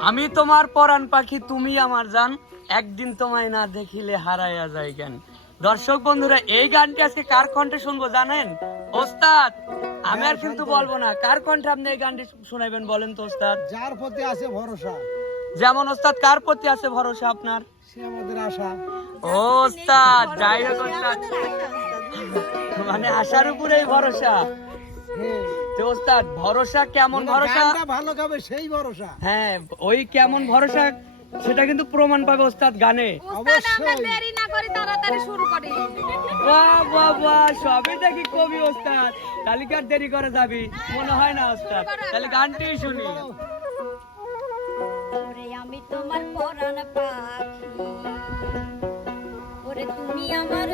আমি তোমার পরাণ পাখি তুমি আমার জান। একদিন তোমায় না দেখিলে হারাইয়া যায় কেন দর্শক বন্ধুরা এই গানটি আজকে কার কণ্ঠে শুনব জানেন? ওস্তাদ আমি আর কিন্তু বলব না। কার কণ্ঠে আপনি এই গানটি শোনাবেন বলেন তো ওস্তাদ? যার প্রতি আছে ভরসা। যেমন ওস্তাদ কার প্রতি আছে ভরসা আপনার? সে আমাদের আশা। ওস্তাদ যাই হোক ওস্তাদ। মানে আশার উপরেই ভরসা। হ্যাঁ। তো ওস্তাদ ভরসা কেমন মানে ভরসা? ভালো গাবে সেই ভরসা। হ্যাঁ ওই কেমন ভরসা সেটা কিন্তু প্রমাণ পাবে ওস্তাদ গানে। অবশ্যই। না করি তাড়াতাড়ি শুরু করি। বাহ বাহ বাহ সবই দেখি কবি ওস্তাদ। তাহলে কি আর দেরি করে যাবি? মনে হয় না ওস্তাদ। তাহলে গানটি শুনি। আমি তোমার পরাণ পাখি। ওরে তুমি আমার